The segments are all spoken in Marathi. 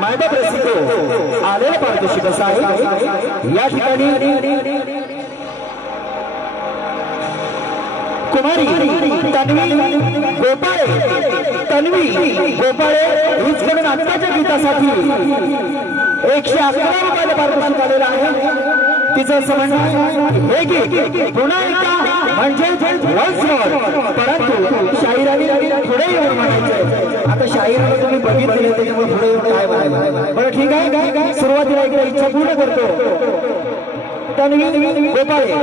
मायबाप रसिको आलेला पारदर्शी कसा आहे या ठिकाणी कुमारी तन्वी गोपाळे हीच करून आत्ताच्या गीतासाठी 111 रुपयाला पारितोषिक आलेलं आहे। तिचं समन्वय हे गीत पुन्हा एकदा म्हणजे परंतु शाहिराने पुढे येऊन म्हणायचंय। आता शाहिराला तुम्ही बघितलेलं त्याच्यामुळे पुढे येऊन काय म्हणायचं बरं ठीक आहे। सुरुवातीला एकदा इच्छा पूर्ण करतो। तन्वी गोपाळे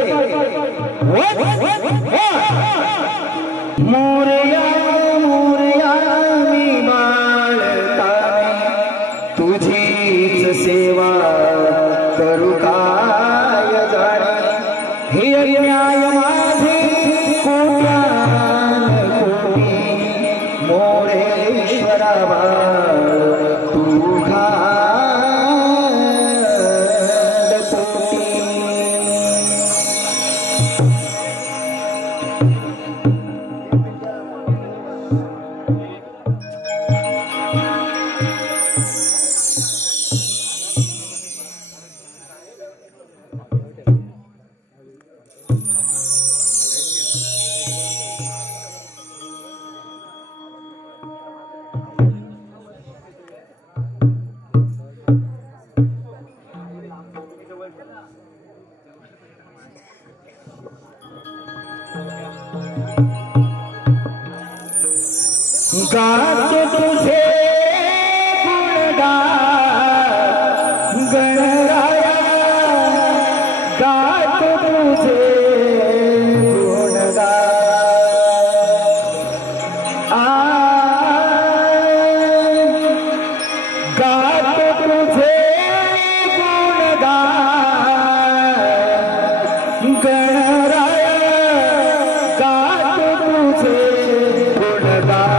मोरया मोरया मी बाळताने तुझीच सेवा करू काय जाणे हे अन्याय माझे कोट्यान कोटी मोरेश्वरा तू गातो तुझे गुणगान गणराया गातो तुझे गुणगान गातो तुझे गुणगान गणराया गातो तुझे गुणगान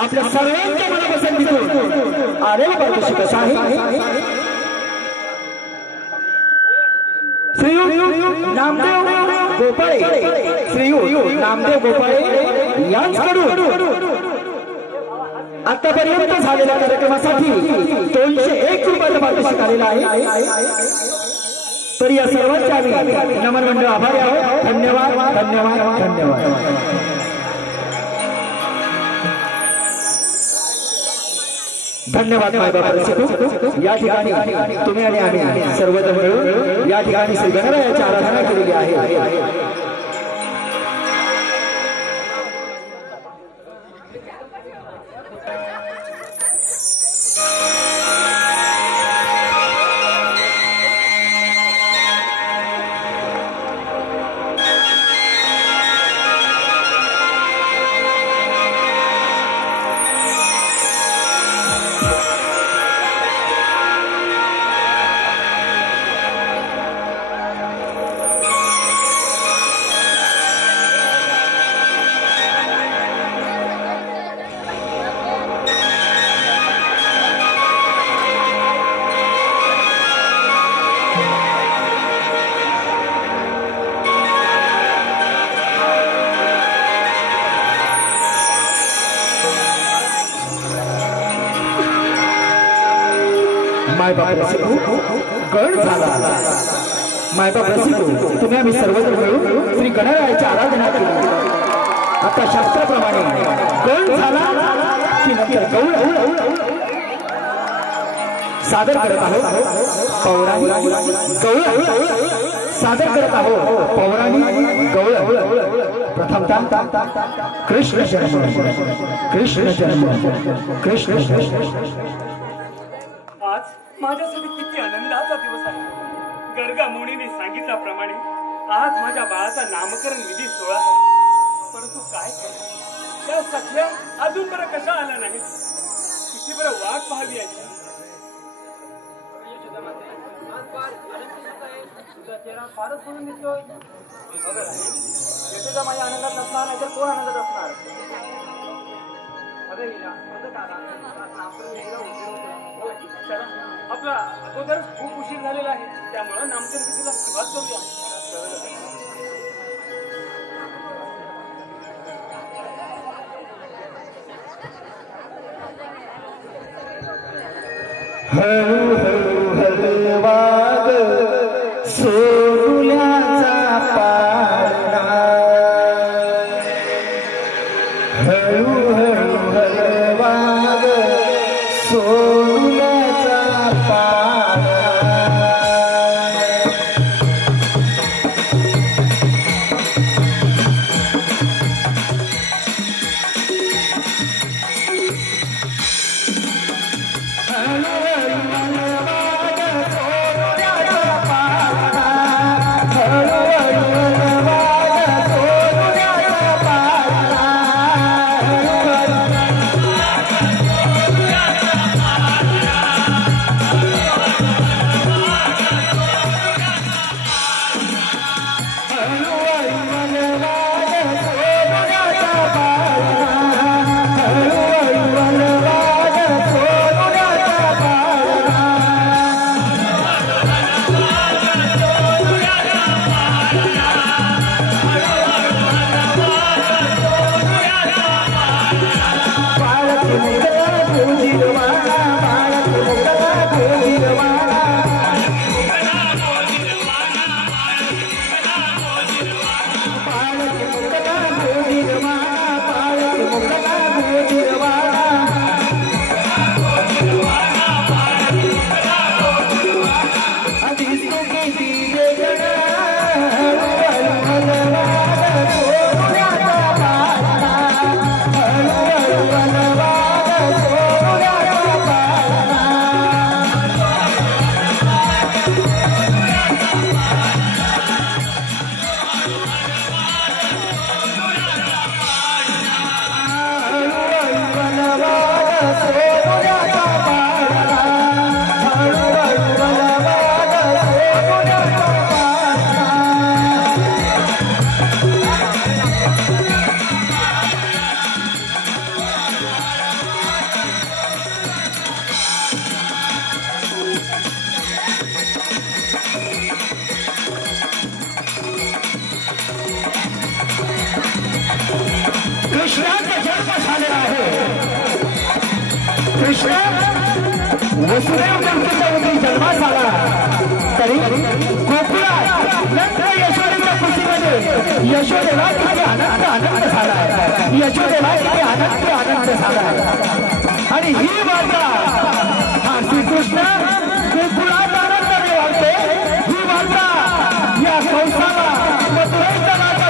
आपल्या सर्वांच्या मनापसंतीतून आलेला पारितोषिक कसा आहे श्रीयुत नामदेव गोपाळे श्रीयुत नामदेव गोपाळे यांच्याकडून आतापर्यंत झालेल्या कार्यक्रमासाठी 201 रुपयाचा पारितोषिक आलेला आहे। तर या सर्वांचे आम्ही नमन मंडळ आभारी आहोत। धन्यवाद धन्यवाद धन्यवाद। धन्यवाद मायबाप। या ठिकाणी तुम्ही आणि आम्ही सर्वजण मिळून या ठिकाणी श्री गणरायाची आराधना केलेली आहे। गण झाला मायबाप रसिको तुम्ही आम्ही सर्वजण मिळून श्री गणरायाची आराधना केली। आता शास्त्राप्रमाणे गण झाला की नंतर गौळ सादर करत आहोत पौराणिक गौळ सादर करत आहोत पौराणिक गौळ। प्रथमतः कृष्ण जन्म कृष्ण जन्म कृष्ण जन्म। माझ्यासाठी किती आनंदाचा दिवस आहे। गर्गा मुनीने सांगितल्याप्रमाणे आज माझ्या बाळाचा नामकरण विधी सोहळा आहे। परंतु काय त्या सख्या अजून बरं कशा आला नाही। किती बरं वाट पाहावी याची। फारच म्हणून दिसतोय माझ्या आनंदात नसणार नाही तर कोण आनंदात असणार। आपला अगोदर खूप उशीर झालेला आहे त्यामुळे नामकरण विधीला सुरुवात करूया। हळू हळू हलवाग सोनुल्याचा पाळणा हळू हळू हलवाग सोनुल्याचा पाळणा। कृष्णाचा जन्म झालेला आहे. कृष्ण वसुदेव मूर्तीच्या उदी जन्मास आला तरी गोकुळात नंद यशोदेच्या खुशीमध्ये यशोदेला किती आनंद झाला. यशोदेला किती आनंद झाला. आणि ही वार्ता हा श्रीकृष्ण गोकुळात आनंदाने वाढते. ही वार्ता या कंसाला मथुरेचा राजा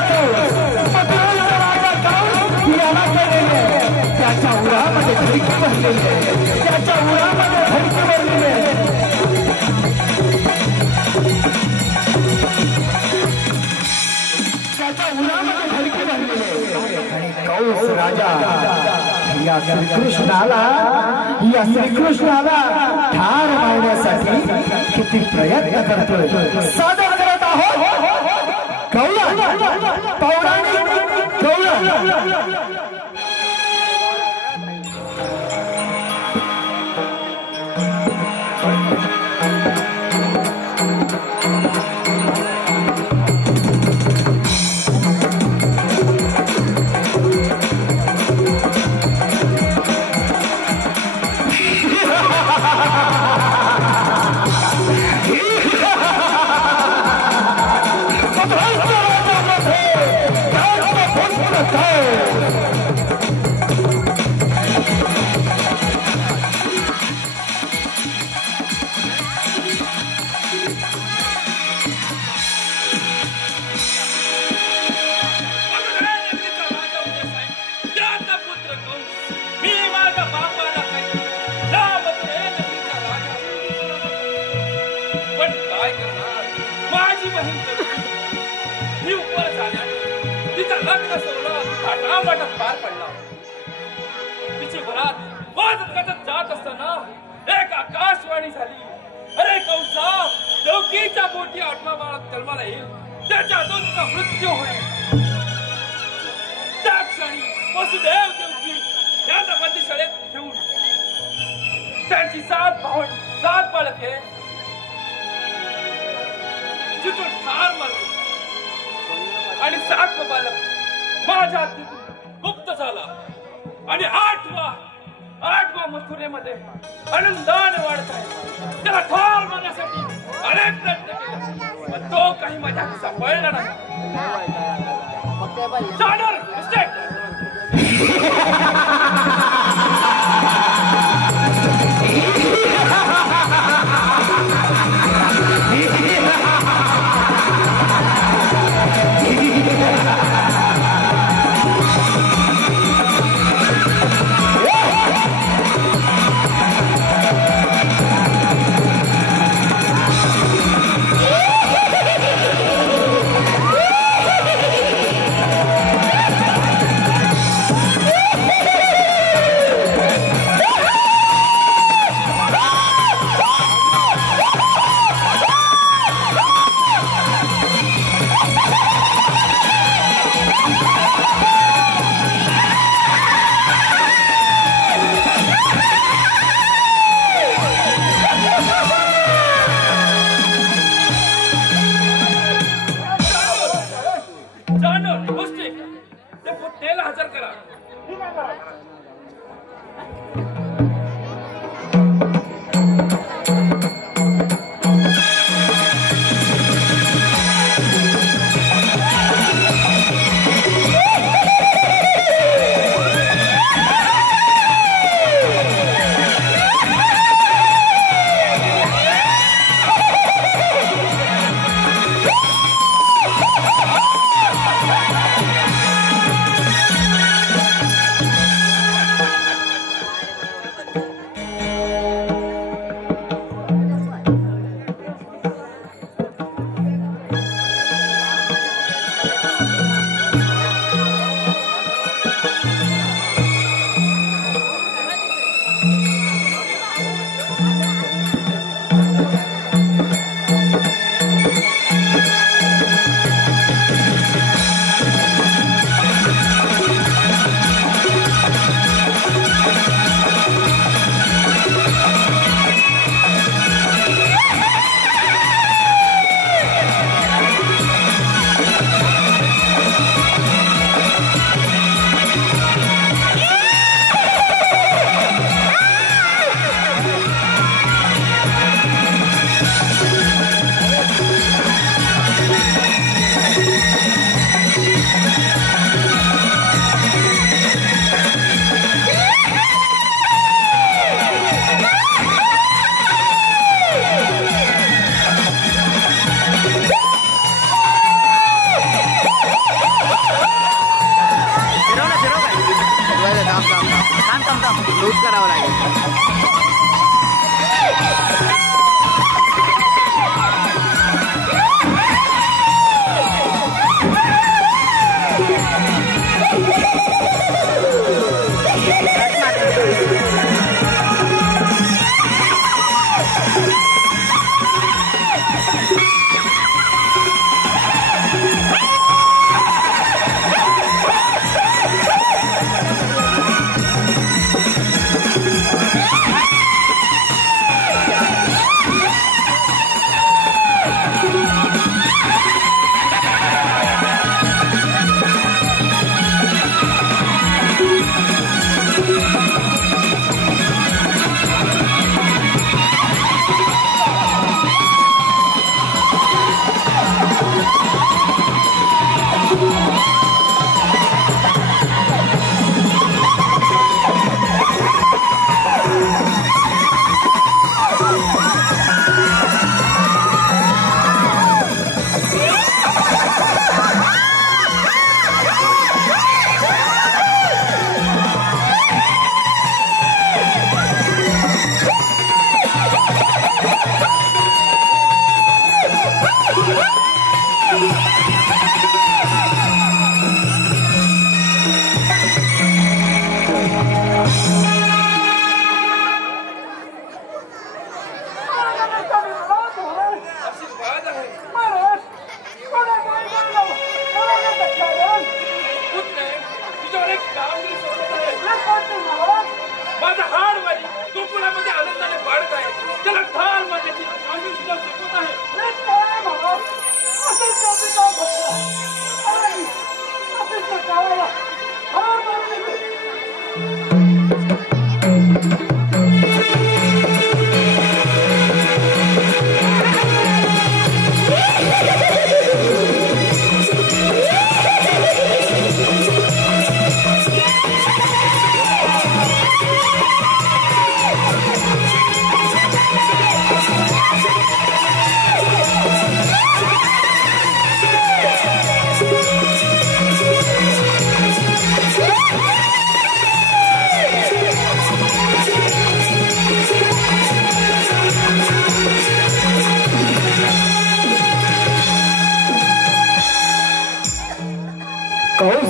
याला केलेली आहे. त्याच्या उरामध्ये धडकी भरलेली आहे. त्याच्या उरामध्ये धडकी भरलेली आहे. त्याच्या उरामध्ये धडकी भरलेली आहे. आणि कंस राजा या श्रीकृष्णाला ठार मारण्यासाठी किती प्रयत्न करतोय. सादर करत आहोत गौरा पौराणिक गौरा. एक आकाशवाणी झाली. अरे कंसा, देवकीच्या पोटी 8वा बाळात जन्माला येईल. त्याच्या हातून तुझा मृत्यू होईल. त्या क्षणी वसुदेव देवकी यांना बंदीशाळेत ठेवून त्यांची 7 बाळके जिथून ठार मारली आणि 7वा बालक माझ्या हातून गुप्त झाला. आणि 8वा मथुरेमध्ये आनंदाने वाढत आहे. त्याला ठार मारण्यासाठी अनेक प्रयत्न केले पण तो काही माझ्या सापडला नाही. मला एक काम दिसत आहे. माझा हाड वाली गोकुळामध्ये आनंदाने वाढत आहे. त्याला ठार मारण्याची आम्ही सुद्धा शिकवत आहे. कौस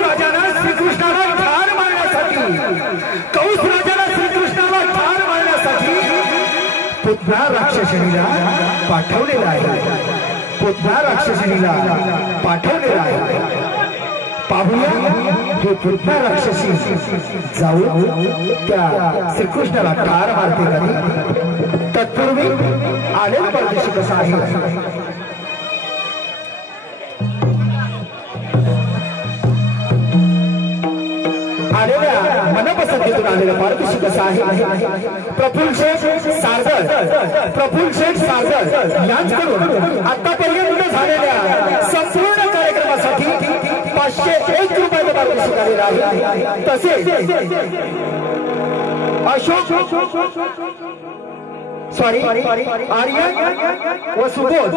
राजाला श्रीकृष्णाला ठार मारण्यासाठी पुतना राक्षसिणीला पाठवलेला आहे. पाहूया जो पुतना राक्षसी जाऊ त्या श्रीकृष्णाला ठार मारते कधी. तत्पूर्वी आलेला परदेशी कसा आहे मनपसंतीतून आलेला पारदर्शी कसा आहे. प्रफुल्ल शेठ सागर यांच्याकडून आतापर्यंत झालेल्या संपूर्ण कार्यक्रमासाठी 501 रुपयाचं पारितोषिक आलेलं आहे. तसेच आर्यन व सुबोध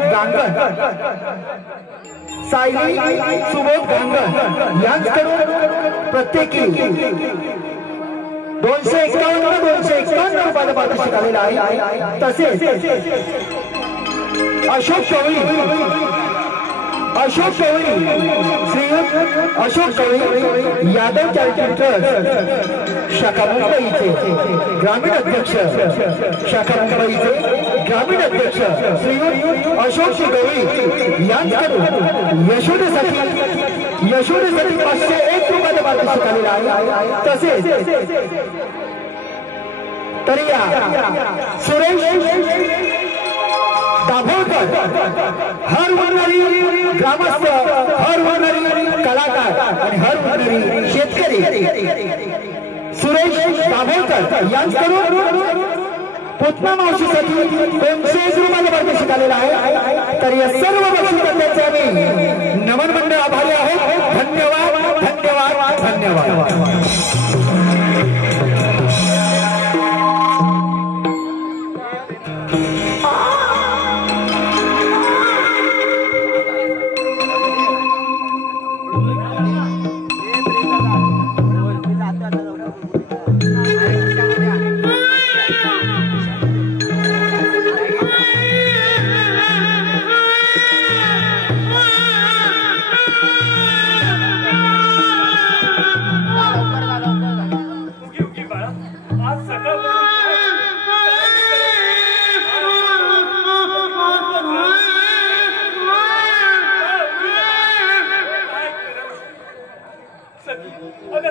गांगण, सायली सुबोध गांगण यांच्याकडून प्रत्येकी 251 रुपयाचं पारितोषिक आलेलं आहे. तसेच अशोक कवळी यादव चॅरिटेबल ट्रस्ट शाखा मुंबईचे ग्रामीण अध्यक्ष श्रीयुत अशोक गवळी यांच्याकडून यशोदेसाठी 501 रुपयाचं पारितोषिक आलेलं आहे. तसेच तरिया सुरेश दाभोळकर हर होणारी ग्रामस्थ, हर होणारी कलाकार आणि हर होणारी शेतकरी सुरेश दाभोळकर यांच्याकडून पुतना मावशीसाठी 201 रुपयाचं पारितोषिक आलेलं आहे. तर या सर्व बक्षिसांचे आम्ही नमन मंडळ आभारी आहोत. धन्यवाद.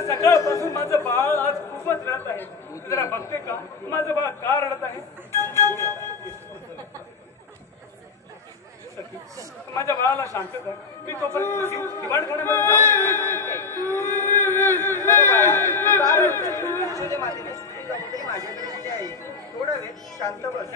सकाळपासून माझं बाळ आज खूपच रडत आहे. जरा बघते का माझं बाळ का रडत आहे. माझ्या बाळाला शांत कर. मी तोपर्यंत दिवाणखान्यामध्ये थोडा वेळ शांत बस.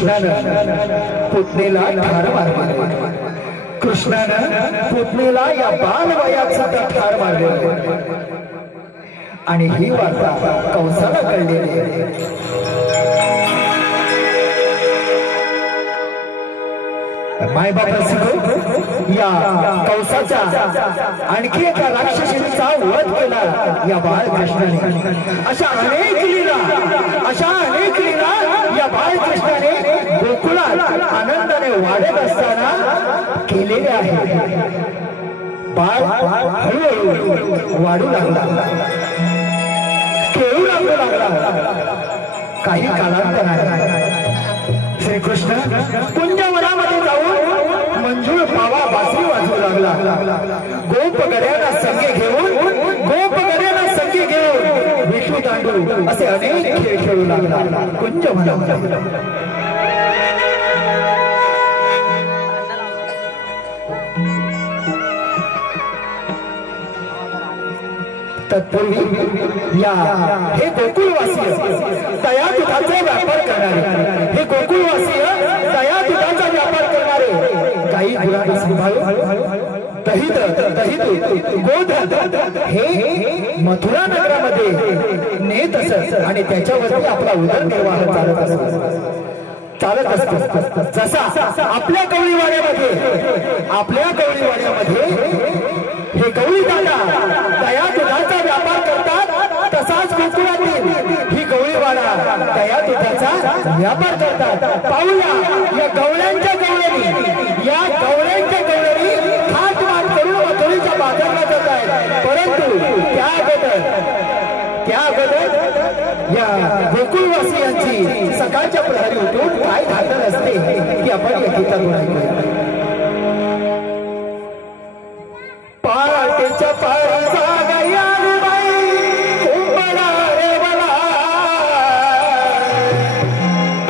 कृष्णानं पुतणीला ठार मारले. कृष्णानं पुतणीला या बालवयात सुद्धा ठार मारले आणि ही वार्ता कंसाला कळलेली आहे. मायबापासह या कंसाच्या आणखी एका राक्षसीचा वध केला या बाळकृष्णाने. अशा अनेक लीला या बाळकृष्णाने गोकुळात आनंदाने वाढत असताना केलेले आहे. बाळ हळूहळू वाढू लागला, खेळू लागला. काही कालांतराने श्रीकृष्ण कुंजवनामध्ये जाऊन मंजूळ पावा बासरी वाजवू लागला. गोपगड्यांना संगी घेऊन विठू दांडू असे अनेक खेळ खेळू लागला कुंजवनामध्ये. तत्पूर्वी या हे गोकुळवासीय दया दुधाचा व्यापार करणारे, हे गोकुळवासीय दया दुधाचा व्यापार करणारे काही गुरांना सांभाळून दहीद गोध हे मथुरा नगरामध्ये नेत असत आणि त्याच्यावरती आपला उदरनिर्वाह चालत असतो. जसा आपल्या गवळीवाड्यामध्ये हे गवळी दादा दया दुधाचा व्यापार करतात, तसाच गोकुळातील ही गवळीवाडा दया दुधाचा व्यापार करतात. पाहूया या गवळ्यांच्या गवळ्यांनी थाटमाट करून मथुरीच्या बाजारला जात आहेत. परंतु त्या अगोदर या गोकुळवासियांची सकाळच्या प्रहरी उठून काय धाडण असते की आपण या गीतातून ऐकूया. पाटेच्या पारी जागया रे बाई कुंभला रे बला,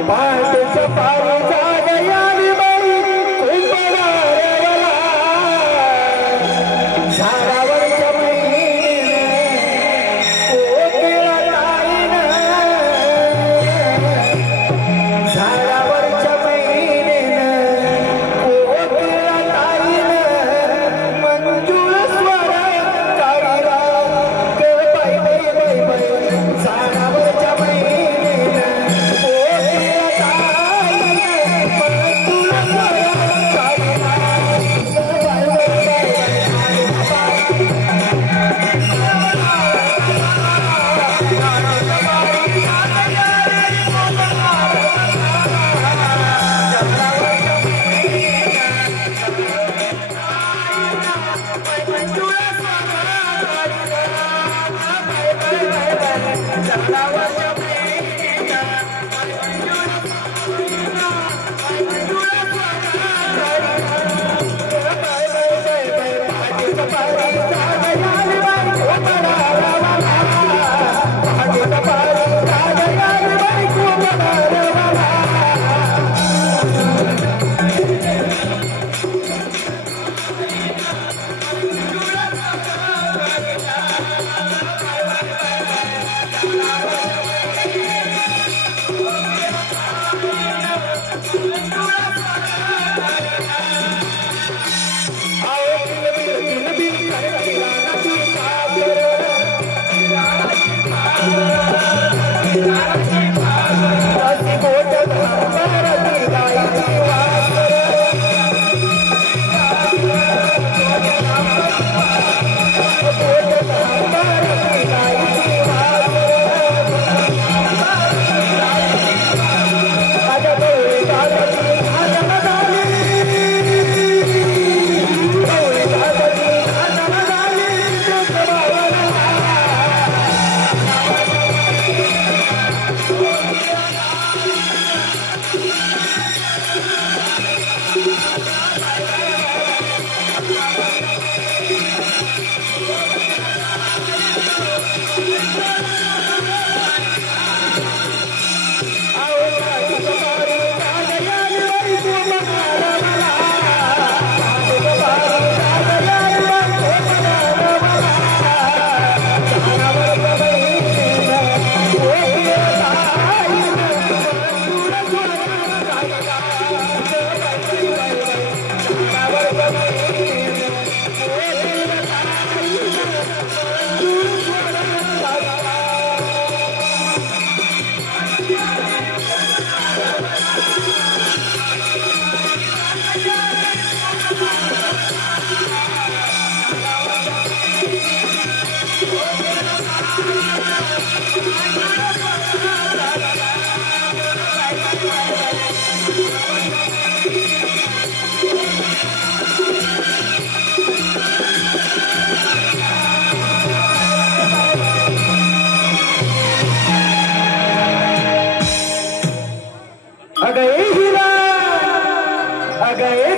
पाटेच्या पारी जागया रे बाई कुंभला रे बला. झाडावरच्या मैने कोकिळा ताईनं, झाडावरच्या मैनेनं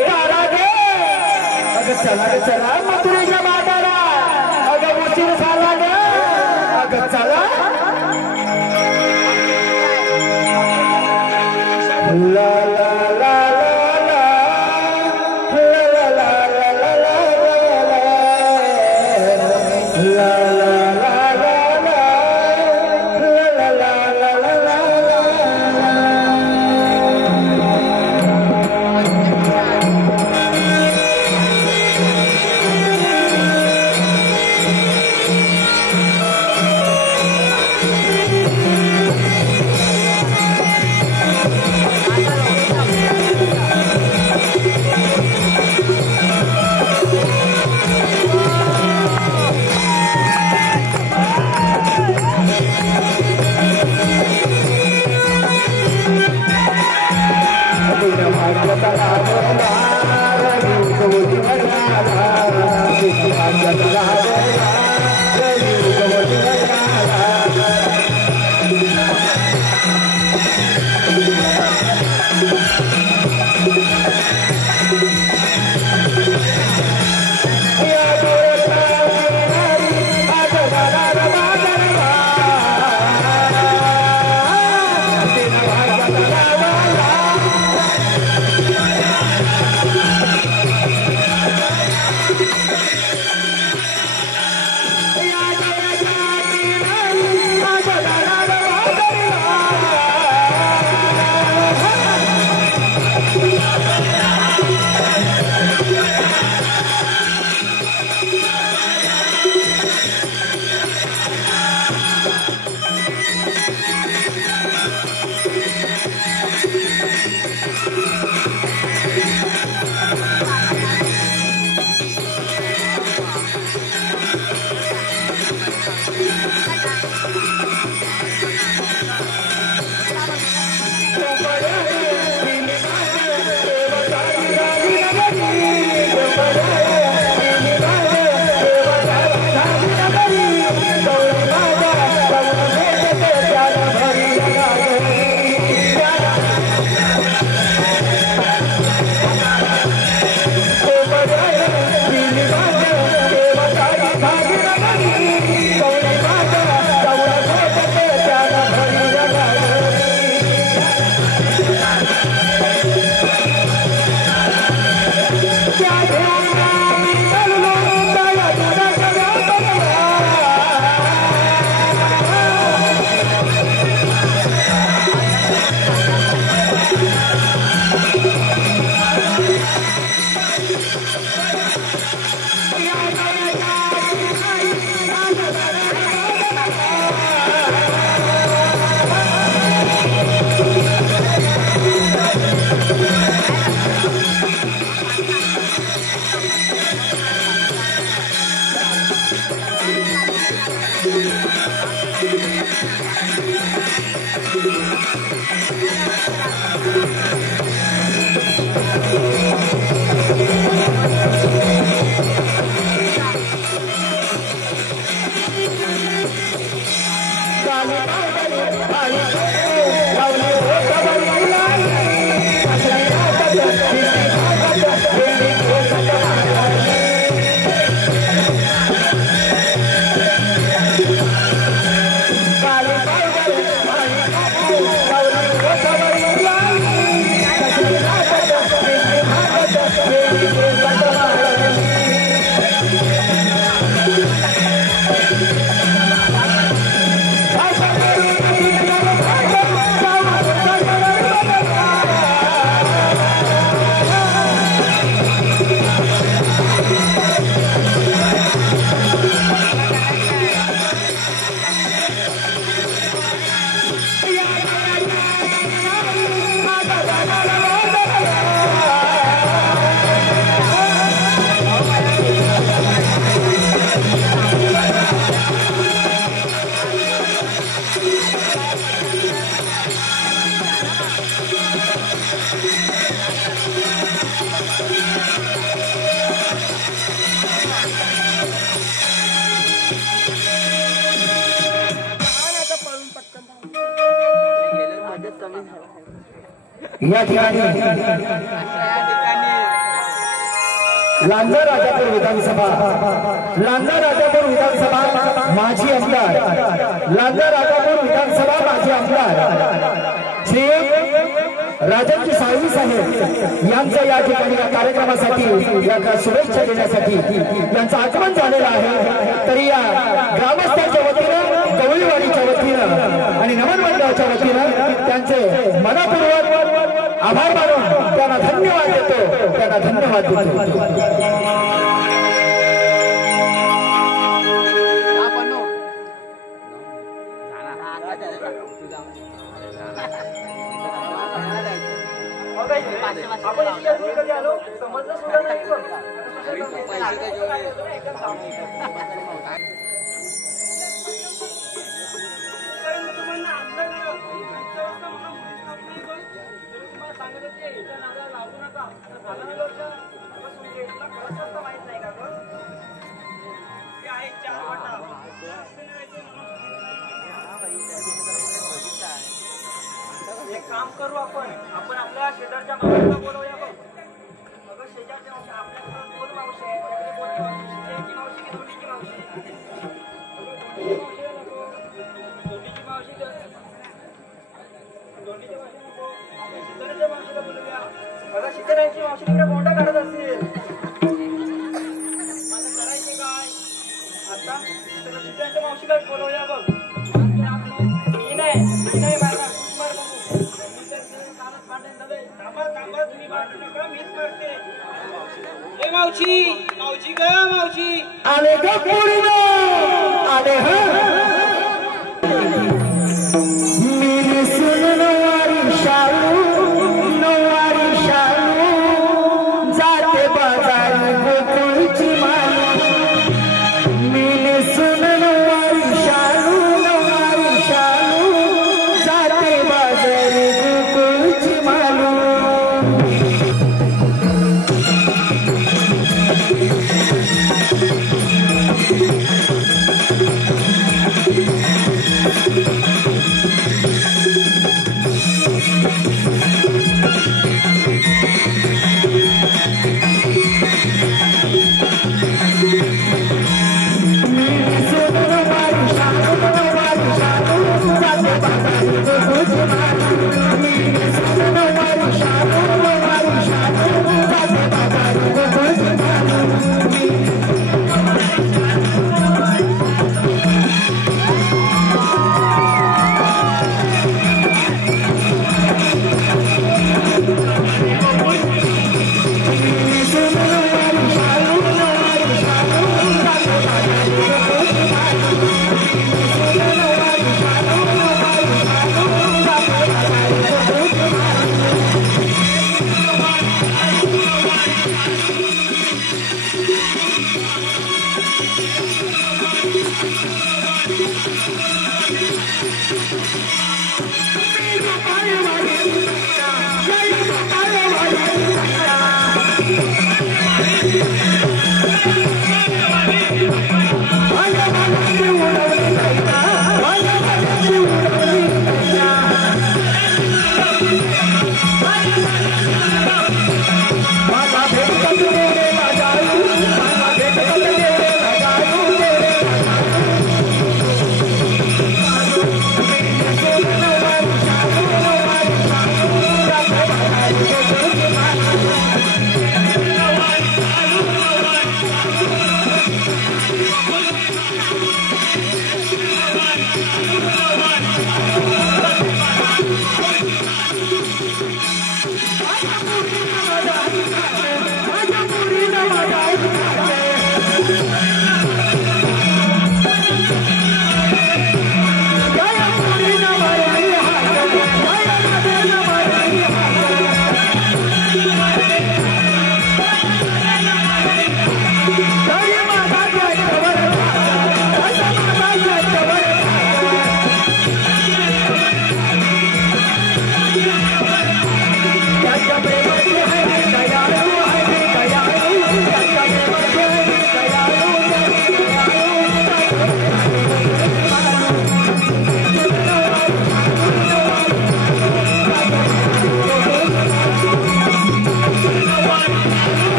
तारा गे अगं चला गे चला मथुरेच्या बाजारा अगं उशीर झाला गे अगं चला ला ला ला या ठिकाणी लांजा राजापूर विधानसभा माजी आमदार श्री राजनजी साळवी साहेब यांचा या ठिकाणी या कार्यक्रमासाठी यांना शुभेच्छा देण्यासाठी यांचं आगमन झालेलं आहे। तरी या ग्रामस्थांच्या वतीनं गवळीवाडीच्या वतीनं आणि नमन मंडळाच्या वतीनं त्यांचे मनपूर्वक आभार मानून त्यांना धन्यवाद देतो। आपण इतक्या दूर कधी आलो समजलं सुद्धा नाही बघ। एक काम करू आपण आपल्या शेजारच्या मावशीला बोलवूया बघ। अगं शेजारच्या मावशी आपल्याकडे बोल मावशी शेजारची मावशी की दोन्हीची मावशी शेजारच्या मावशीला बोलवूया। अगं शेजारची मावशी तिकडे कोणता काढत असेल मला करायचे काय आता शेजारच्या मावशीला बोलवूया बघ। मी नाही बाबा मावशी ग मावशी आले ग पुरीनो आले ह मेरी सुन नवारी शालू जाते बाजार गोकुळची मालू मेरी सुन नवारी शालू जाते बाजार गोकुळची मालू।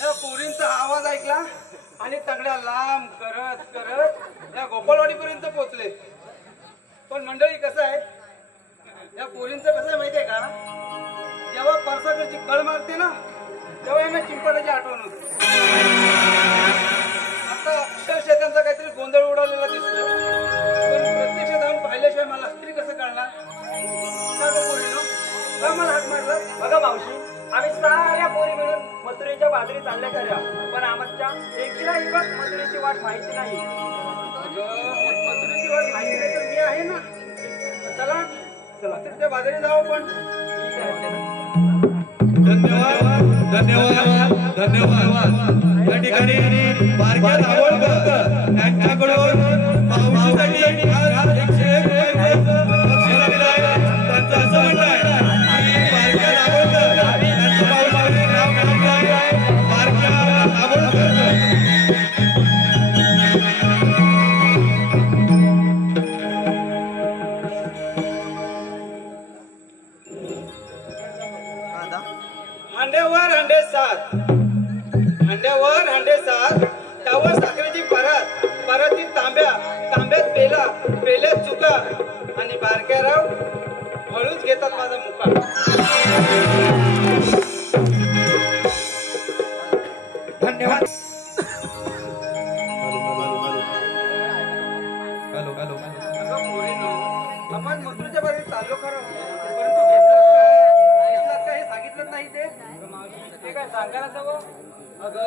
या पोरींचा आवाज ऐकला आणि तगड्या लांब करत करत या गोपाळवाडीपर्यंत पोहोचले. पण मंडळी कसं आहे, या पोरींचं कसं आहे माहितीये का, जेव्हा परसाकडची कळ मारते ना तेव्हा यांना चिंपाडाची आठवण होते. आता अक्षरशः त्यांचा काहीतरी गोंधळ उडवलेला दिसतो, पण प्रत्यक्ष जाऊन पाहिल्याशिवाय मला तरी कसं कळणार. मला हात मारला. बघा मावशी, आम्ही साऱ्या पोरी मिळून मथुरेच्या बाजरी चालल्या खऱ्या, पण आमच्या एकीलाही बघ मथुरेची वाट माहिती नाही. मथुरेची वाट माहिती नाही तर मी आहे ना. चला मथुरेच्या बाजरी जाऊ. पण धन्यवाद धन्यवाद धन्यवाद. या ठिकाणी बारक्या दाभोळकर यांच्याकडून मावशीसाठी आज 101 रुपये बक्षीस दिलं आहे. त्यांचं असं म्हणणं आहे की बारक्या दाभोळकर यांचं मावशीसाठी नाव घेतलं आहे. बारक्या दाभोळकर. हांड्यावर हांडे सात, हांड्यावर हांडे सात, त्यावर साखरेची परात, परातीत तांब्या, तांब्यात पेला, पेल्यात चुका आणि बारक्याराव हळूच घेतात माझा मुका. धन्यवाद. आपण मथुरेच्या बाजूला चाललो खरं, परंतु घेतलात का हे सांगितलं नाही. ते काय सांगायला सगळं. अगं जर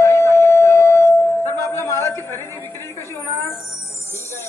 नाही सांगितलं तर मग आपल्या मालाची खरेदी विक्री कशी होणार. ठीक आहे.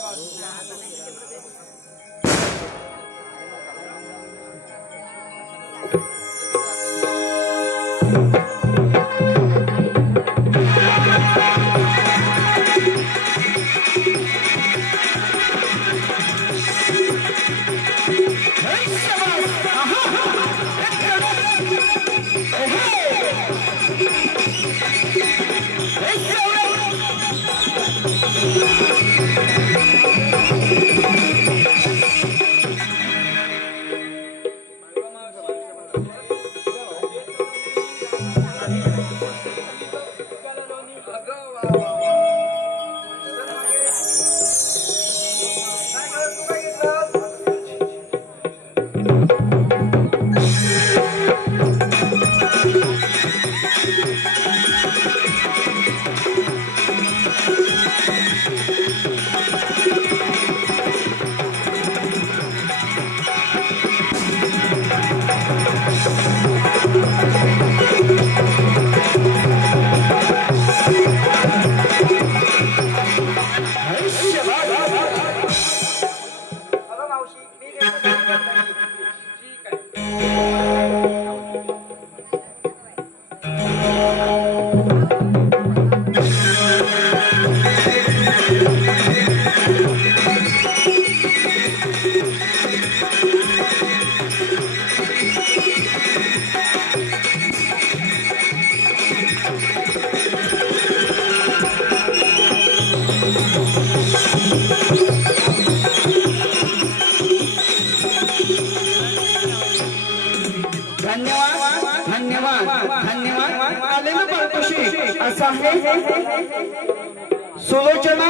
सुलोचना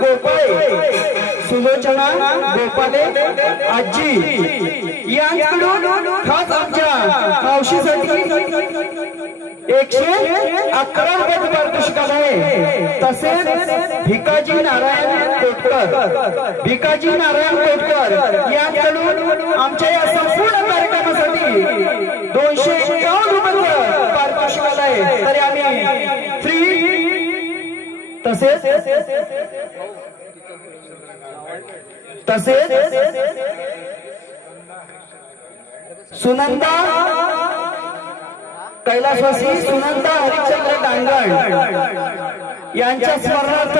गोपाळे, सुलोचना गोपाळे आजी यांच्याकडून खास आमच्या मावशीसाठी 111 रुपयाचं पारितोषिक आहे. तसेच भिकाजी नारायण कोटकर, भिकाजी नारायण कोटकर यांच्याकडून आमच्या या संपूर्ण कार्यक्रमासाठी 251 रुपयाचं पारितोषिक आहे. तरी आम्ही फ्री. तसेच सुनंदा कैलासवासी सुनंदा हरिश्चंद्र डांगण यांच्या स्मरणार्थ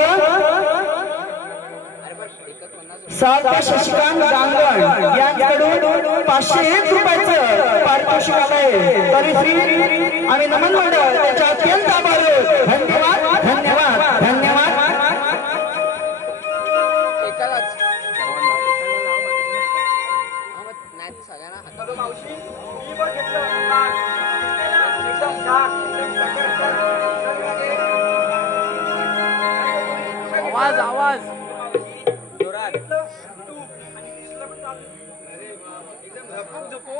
7 शशिकांत डांगण यांच्याकडून 501 रुपयाचं पारितोषिक आहे. तरी फ्री. आम्ही नमन मंडळ त्याच्या अत्यंत आभारी आहोत. धन्यवाद धन्यवाद धन्यवाद. मावशी मी पण घेतलं एकदम छान, एकदम आवाज आवाज एकदम झपक झोपो.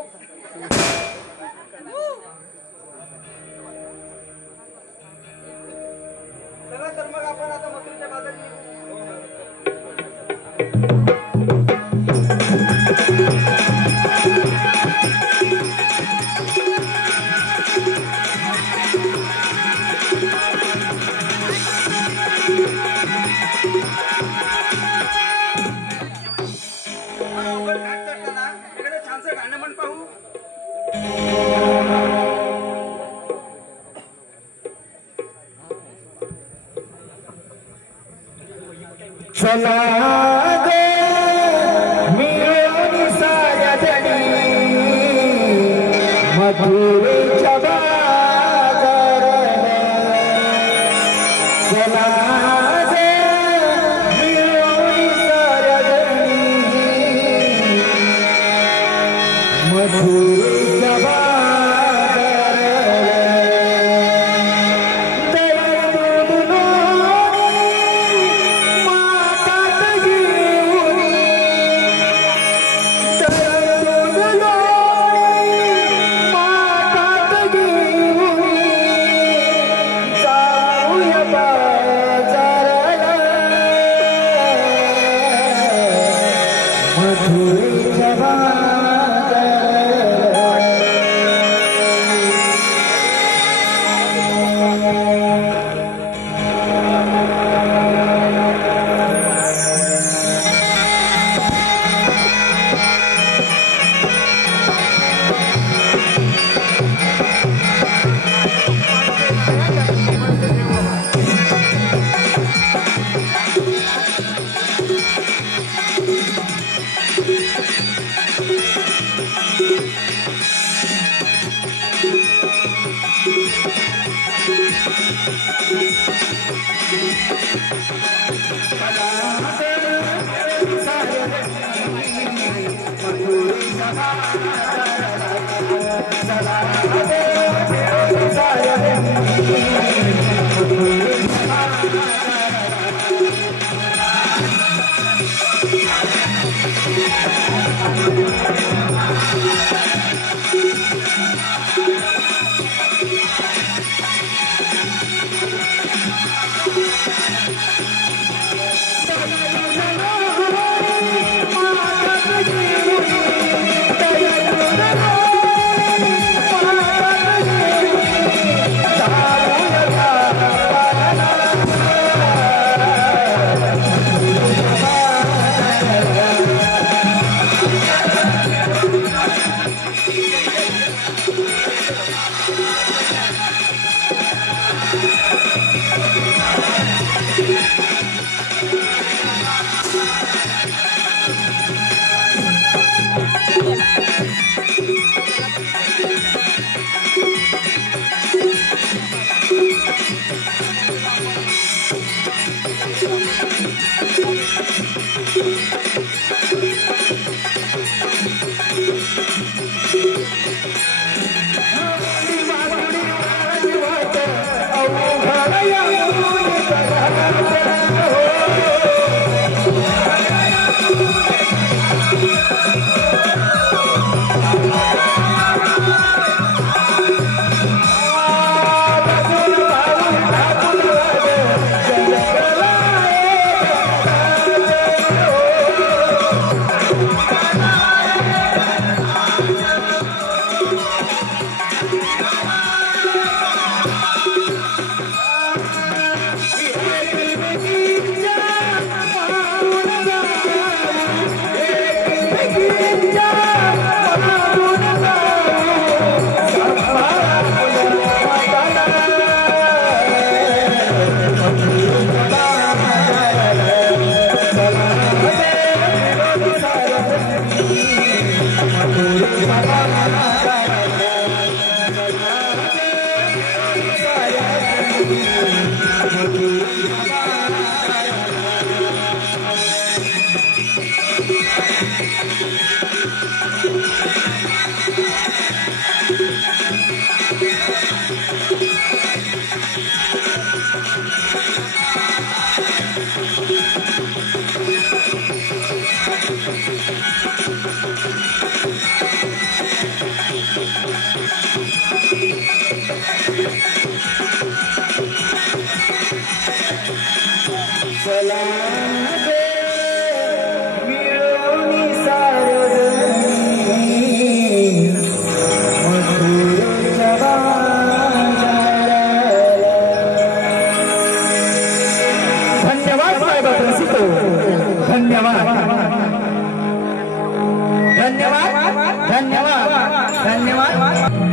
चला तर मग आपण आता मथुरेच्या बाजारात निघू. छानसं गाणं म्हण पाहू. चला गे मिळून साऱ्या जणी मथुरेच्या बाजाराला. चला गे मिळून साऱ्या जणी मथुरेच्या बाजाराला.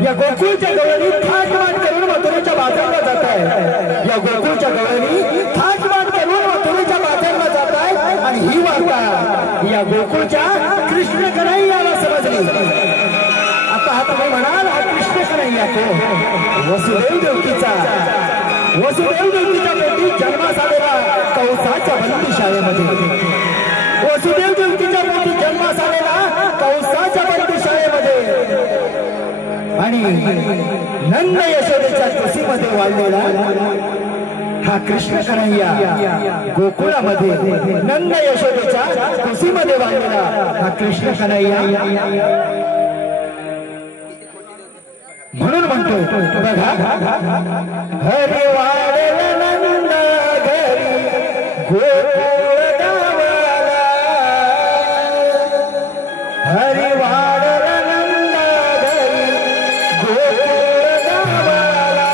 या गोकुळच्या गवळणी थाटमाट करून मथुरेच्या बाजारला जात आहे. या गोकुळच्या गवळणी थाटमाट करून मथुरेच्या बाजारला जात आहे. आणि ही वार्ता या गोकुळच्या कृष्ण कन्हैयाला समजली. आता हा तुम्ही म्हणाल हा कृष्ण कन्हैया को वसुदेव देवकीचा पोटी जन्मास आलेला कौसाच्या बंदीशाळेमध्ये वसुदेव देवकीच्या पोटी जन्मास आलेला कौसाच्या बंदीशाळेमध्ये आणि नंद यशोदेच्या कुशीमध्ये वाढलेला हा कृष्ण कन्हैया गोकुळामध्ये नंद यशोदेच्या कुशीमध्ये वाढलेला हा कृष्ण कन्हैया म्हणून म्हणतो बघा हरी वाढेल नंद घरी गोकुळ गावाला हरी वाढेल नंद घरी गोकुळ गावाला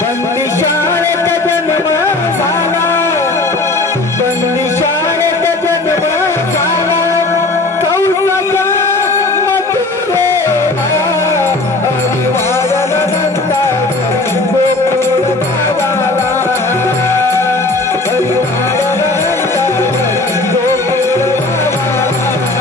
बंदिशाळेत जन्म झाला बंदिशाळेत जन्म झाला कौसाच्या मथुरेला हरी वाढेल नंद घरी गोकुळ गावाला हरी वाढेल नंद घरी गोकुळ गावाला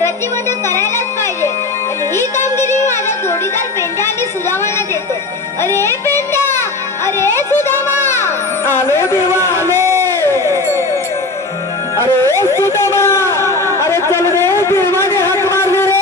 रतीमध्ये करायलाच पाहिजे आणि ही कामगिरी मी माझ्या जोडीदार पेंड्या आणि सुदामाला देतो. अरे पेंड्या, अरे सुदामा. आले देवा आले. अरे सुदामा, अरे चल रे देवाने हात मारले रे.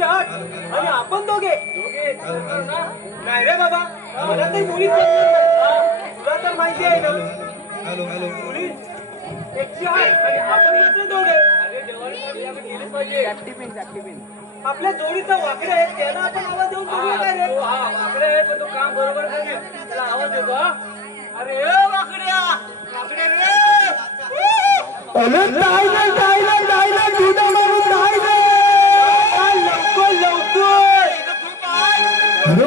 आणि आपण दोघे नाही रे बाबा, मला तर मुलीच तुला तर माहिती आहे ना. मुली 108 आणि आपण मात्र दोघे. आपल्या जोडीचा वाकडे आहे, त्याला आपण आवाज देऊन बघूया काय रे. वाकडे आहे पण तो काम बरोबर करेल, तुला आवाज देतो. अरे वाकड्या, वाकडे रे.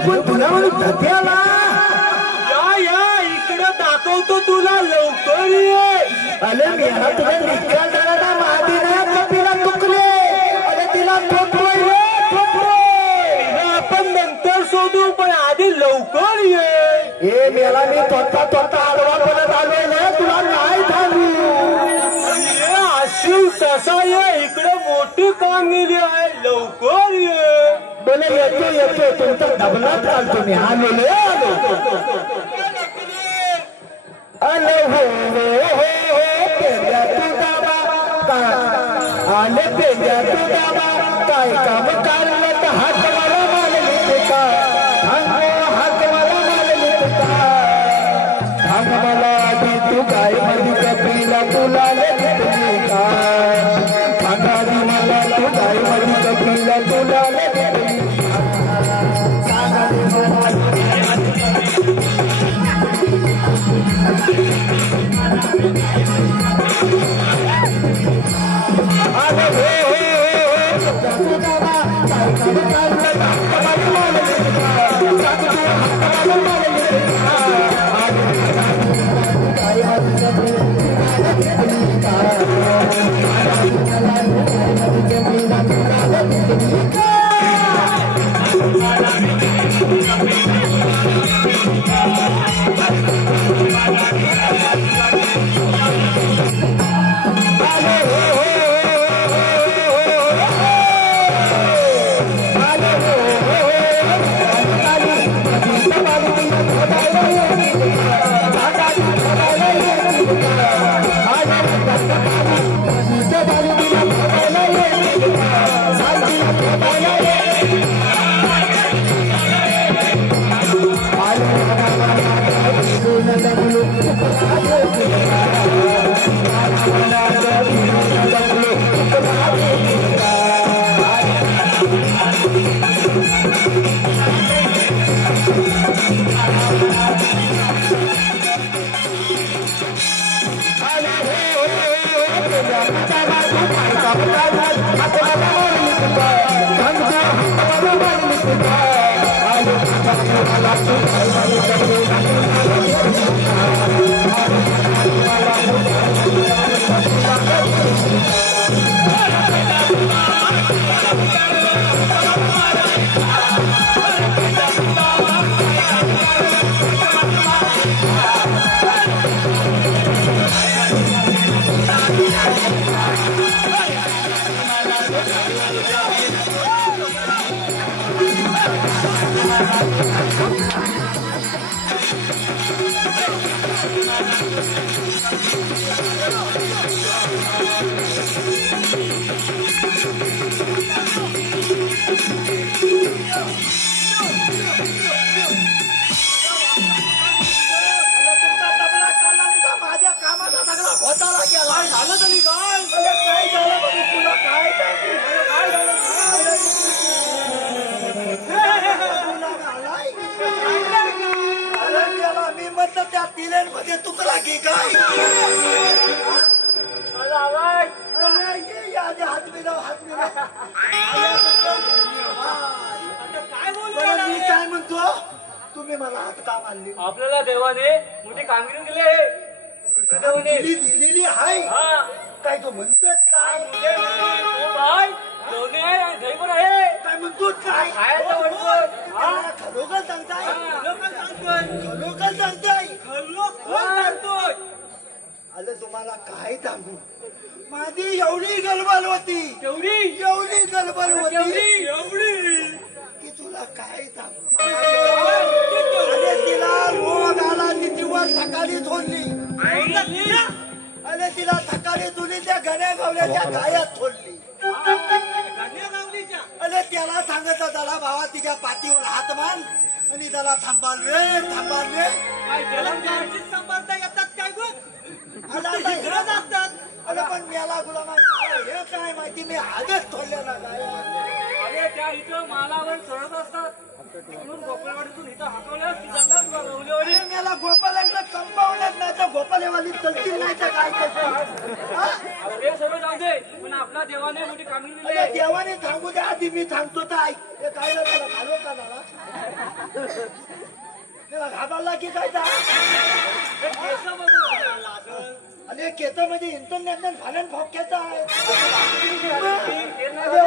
पण तुला म्हणून धक्याला या इकडं दाखवतो तुला, लवकर ये. अरे मी तुला निकाल झाला महादीना कपिला तुकले. अरे तिला ठोकलोय आपण नंतर शोधू, पण आधी लवकर ये. हे मेला मी स्वतः आडवा पडत आलोय ना, तुला नाही थांबू. अशी तसा ये, इकडे मोठी कामगिरी आहे, लवकर ये. बोले येतो तुमचा दबला चालतो मी. आलो आले हो पेंड्या तू दाबा काय आले पेंड्या तू दाबा काय काम काढलं तर हात मला मानले तुका हात मला मानले तुका हात मला आधी तू काय मध्ये कपिला तुला तुम्ही काय सांगादी मला तू काय मध्ये कपिला तुला आपल्याला देवाने मोठी कामगिरी दिली आहे. कृष्णदेवाने दिलेली आहे. काय तो म्हणतोय काय दोन्ही आहे आणि दही पण आहे. काय म्हणतो काय खायचं म्हणतोय. खरोखर सांगताय खरोखर सांगतोय. आलं तुम्हाला काय सांगू माझी एवढी गलबल होती एवढी गलबल होती की तुला काय सांगू. अरे तिला रोग आला ती दिवस सकाळी थोडली. अरे तिला सकाळी तुली त्या गण्या गावल्याच्या गायात थोडली. अरे त्याला सांगत झाला भावा तिच्या पाठीवर हात मान आणि त्याला थांबाल रे सांभाळता येतात काय असतात. अरे पण मेला गुलाम हे काय माहिती मी आजच थोडलेला अरे त्या इथं मालावर चढत असतात. तिकडून गोपालवाडीतून इथं हाकवल्यास ती जातात गोपालवाडी. मला गोपाला कंपाऊंडच नाही तर गोपालेवाली चलतील नाही तर काय हे सर्व जाऊ दे पण आपल्या देवाने मोठी कामगिरी दिली. देवाने सांगू द्या आधी मी सांगतो तर ऐक. हे काय झालं घालो का झाला घाबरला की काय आणि केसामध्ये इंटरनॅशनल फालन फोक्याचा आहे.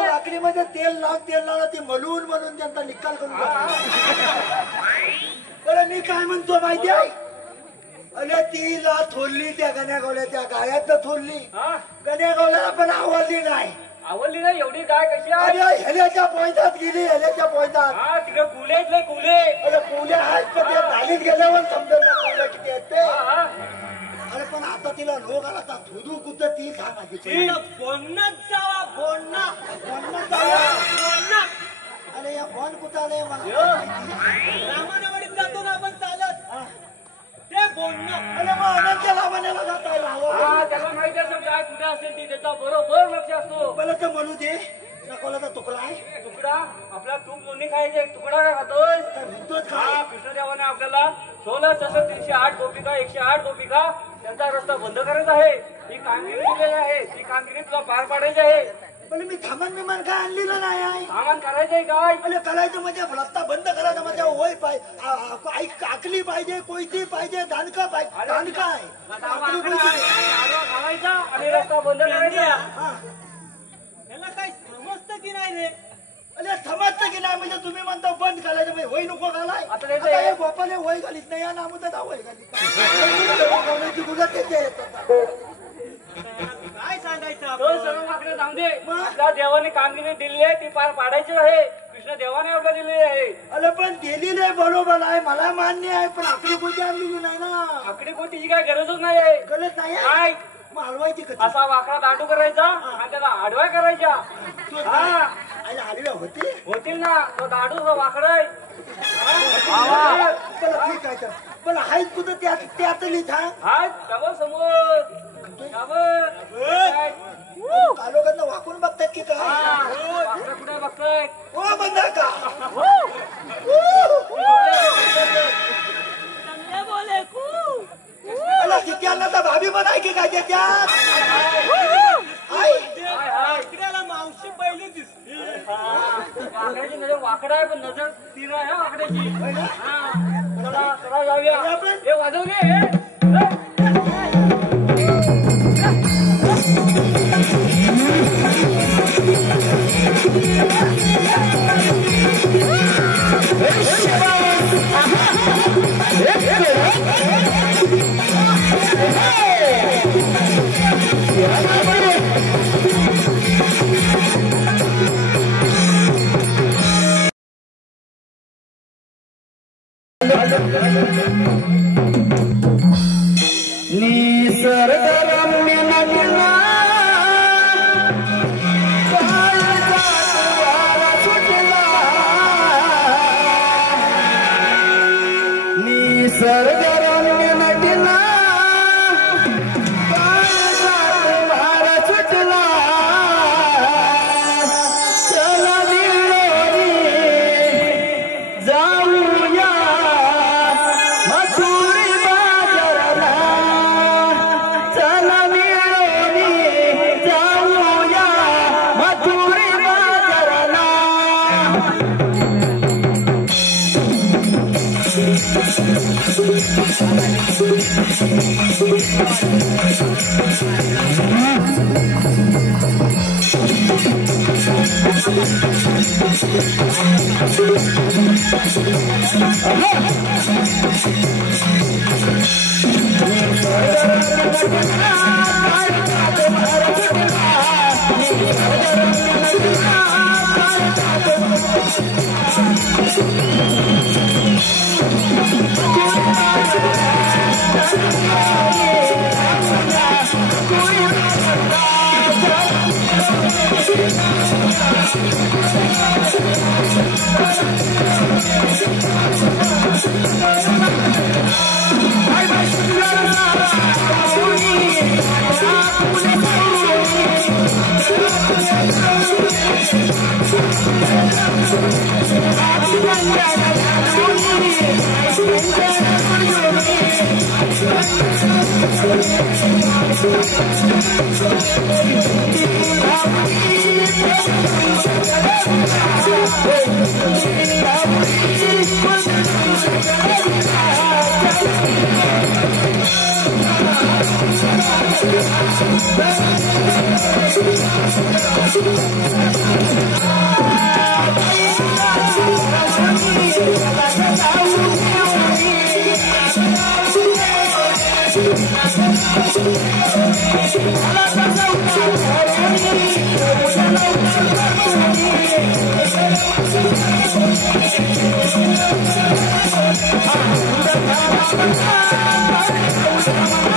लाकडीमध्ये तेल लावून ते मलून त्यांचा निकाल करून बरं मी काय म्हणतो माहिती आहे. अरे तिला थोडली त्या गण्या गावल्याच्या गायात थोडली. गण्या गावल्याला पण आवडली नाही एवढी गाय कशी आहे. अरे हेल्याच्या पोयतात गेली हेल्याच्या पोयतात तिकडे कुले अरे कुले आहेत पण ते झालीच गेल्यावर समजेल ना किती आहेत ते. अरे पण आता तिला लोक आला तर थुदू कुठ ती सांगायची बोलणं जावा बोलणं अरे या बॉन कुठं आले मला रामानवाडीत जातो ना आपण चालत ते बोलणं अरे मग अनंत लावण्याला जाता येईल त्याला माहिती असेल काय कुठे असेल ती त्याचा बरोबर लक्ष असतो. मला तर म्हणू दे नकोला तुकडा आहे तुकडा आपला तूप दोन्ही खायचे तुकडा काय खातोय कृष्णदेवाने आपल्याला 16,308 गोपिका 108 गोपिका त्यांचा रस्ता बंद करायचा आहे. ही कामगिरी दिलेली आहे. ती कामगिरी तुला पार पाडायची आहे. पण मी थांबण बिमान काय आणलेलं नाही आहे. सामान करायचंय काय अरे करायचं म्हणजे रस्ता बंद करायचा म्हणजे वय पाहिजे आकली पाहिजे कोयती पाहिजे दानका पाहिजे दानका आहे घालायचा आणि रस्ता बंद करायचा. याला काय समजतं की नाही रे. अरे समजतं की नाही म्हणजे तुम्ही म्हणता बंद करायचं म्हणजे वय नको घालाय. आता हे गोपाले वय घालीत नाही या नामुदा वय घालीत काय सांगायचं दोन सर्व मागणे जाऊ दे. आपल्या देवाने कामगिरी दिली आहे ती पार पाडायची आहे. कृष्ण देवाने आपल्याला दिलेली आहे. अरे पण दिलेली आहे बरोबर आहे मला मान्य आहे पण आकडी कोणती आणलेली नाही ना. आकडी कोणतीची काय गरजच नाही आहे. गरज नाही काय मग हलवायची असा वाकडा दांडू करायचा आणि त्याला आडव्या करायच्या. आडव्या होतील ना तो दांडू वाकडा आहे. ठीक आहे पण आहेत कुठं त्यात लिहा हाय त्यावर समोर लोकांना वाकून बघतात की काय कुठे बघताय हो म्हणणार का त्यांना तर भाभी बनाय की काय त्याच्यात मावशी पहिली दिसली. वाकड्याची नजर वाकडा आहे पण नजर तीन आहे वाकड्याची. चला जाऊया हे वाजवले निसर्गरम्य नदीला वारा सुटला निसर्गरम्य नदीला वारा सुटला चला दिलोरी जाऊया मथुरी बाजारला चला मिळून जाऊया मथुरी बाजारला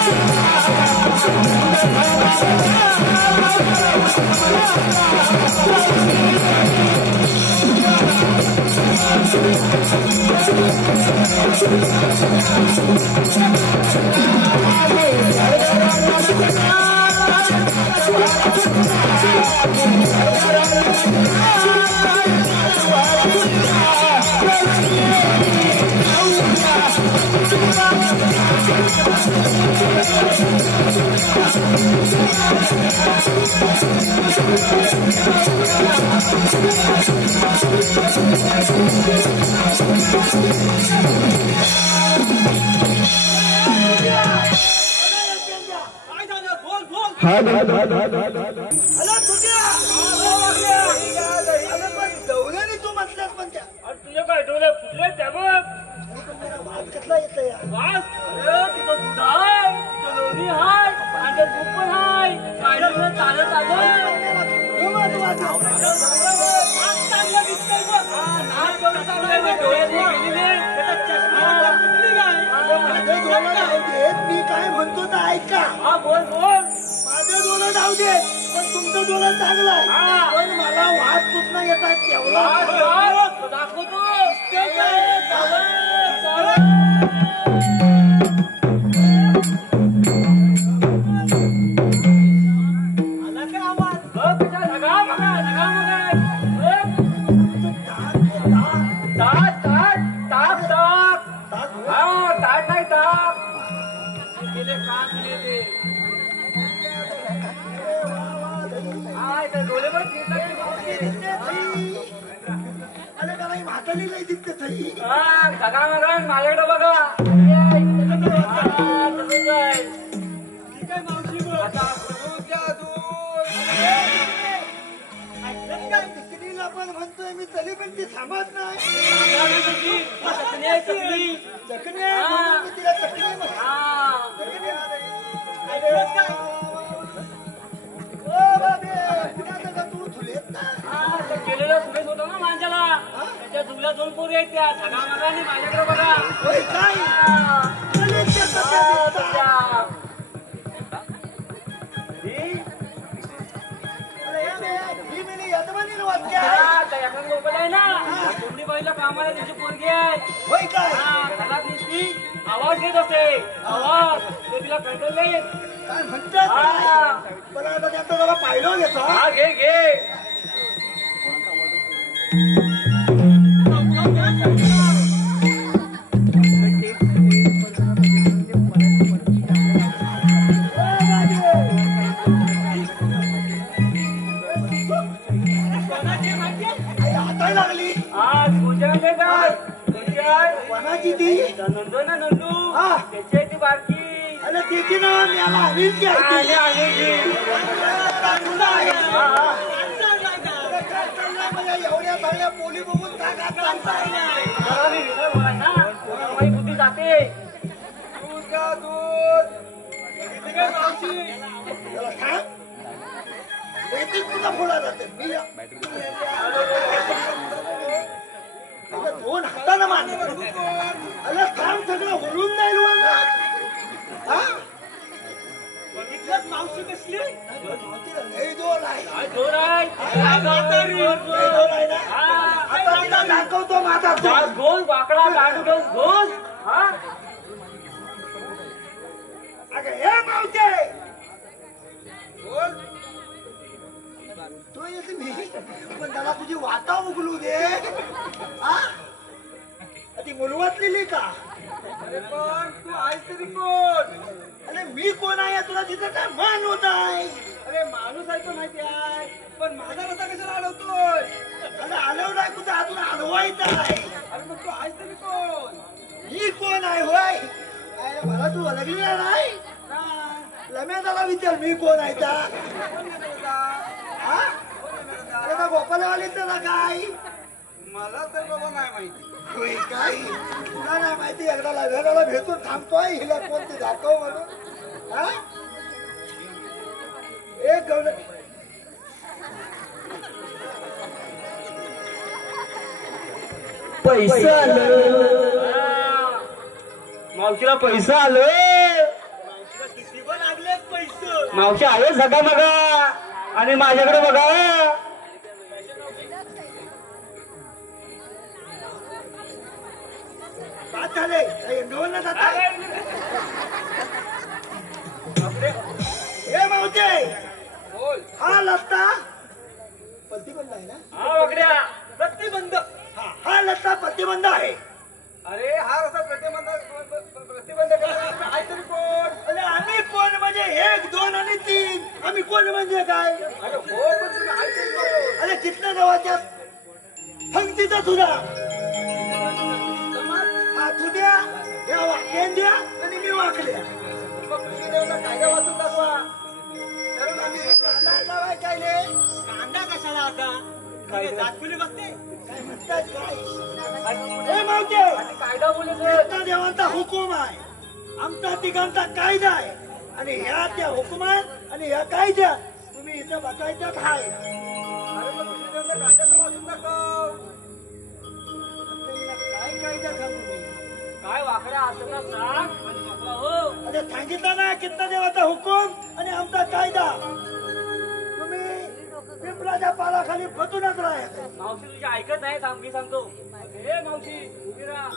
Thank you. दौऱ्याने तू म्हटल्यास पण त्या तुझ्या काय डोळे फुटले त्या बघ वाद कसला येत या वास तिथं दूध आहे तिथं लोणी आहे आणि तूप पण आहे गाडीवर चालत आलं चांगलं दिसतंय बघ नाक एवढं चांगलं बघ डोळ्याने गेलेले त्याचा चष्मा फुटली काय मी काय म्हणतो तर ऐका हा बोल बोल माझं डोळं जाऊ दे पण तुमचं डोळं चांगलं आहे पण मला वाद कुठनं येतात तेवढा दाखवतो म्हातारी नाही दिसते थई माझ्याकडे बघा आपण म्हणतोय मी तरी पण ती थांबत नाही चकणी मी तिला चकणी तू झुलेत ना केलेला सुरेश होता ना माणसाला त्याच्या जुगल्या दोन पोरी आहेत त्या सगळ्या माझ्याकडे बघा कामाला त्याची पोरगी आहे घरात दिसती आवाज घेत असते आवाज ते तिला कंट्रोल नाही काय म्हणतात मला आता त्यांचा जरा पाहिलं घेतो हा घे घे लागली कोणाची ती नंदू ना नंदू त्याची आहे ती बारकी अरे त्याची ना मला अनिलची एवढ्या सगळ्या पोली बघून बुद्धी जाते तुझा फुला जाते दोन हातानं मान अरे थांब सगळं होऊन जाईल मावशी कसली जोर आहे जोर आहे आता दाखवतो माझा गोल वाकडा लाडू गोल अगं हे मावते तो येते मी पण त्याला तुझी वाता उगलू दे ती मुलवातलेली का अरे पण तू आहेस तरी कोण अरे मी कोण आहे तुला तिथं काय मान होत आहे अरे माणूस आहे तो माहिती आहे पण माझा रस्ता कशाला अडवतोय अरे आलवड आहे तुझा हातून हलवायचा आहे अरे मग तू आहेस तरी कोण मी कोण आहे होय अरे मला तू अलगलेला नाही लम्याला विचार मी कोण आहे का अरे का गोपालवाली त्याला काय मला तर बाबा नाही माहिती काय तुला नाही माहिती एकदा लव्याला भेटून थांबतोय हिला कोणती दाखव म्हणून एक गवलं पैसा मावशीला पैसा आलो किती पण लागले पैसे मावशी आहे सगळा बघा आणि माझ्याकडे बघा झाले डोलला जाता हे मावते बोल. हा लत्ता प्रतिबंध आहे ना हा वाकड्या प्रतिबंध. हा लत्ता प्रतिबंध आहे अरे हा रस्ता प्रतिबंध करणार आहे तरी कोण? अरे आम्ही कोण म्हणजे 1 2 आणि 3 आम्ही कोण म्हणजे काय अरे हो पण तुम्ही आहे तरी कोण? अरे कितना देवाच्या पंक्तीचा तुझा हा तुझ्या या वाक्यांद्या आणि मी वाकल्या मग कृषी देवाचा कायदा वाचून दाखवा. तर आम्ही कांदा लावायचा आहे. कांदा कशाला आता काय जातकुली बसते. काय म्हणतात काय हे मावते कायदा बोलले कृष्ण देवांचा हुकूम आहे आमचा तिघांचा कायदा आहे आणि ह्या त्या हुकुमात आणि ह्या कायद्यात तुम्ही इथं बसायचं काय अरे मग कृषी देवाचा कायदा तर वाचून दाखव. काय कायदा सांगू मी काय वाकड्या असं ना सांग आणि मोकळा हो. अरे सांगितलं ना कितना देवाचा हुकूम आणि आमचा कायदा तुम्ही पिंपळाच्या पालाखाली बसूनच राहा मावशी तुझी ऐकत नाही थांब मी सांगतो. हे मावशी उभी राहा.